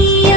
You.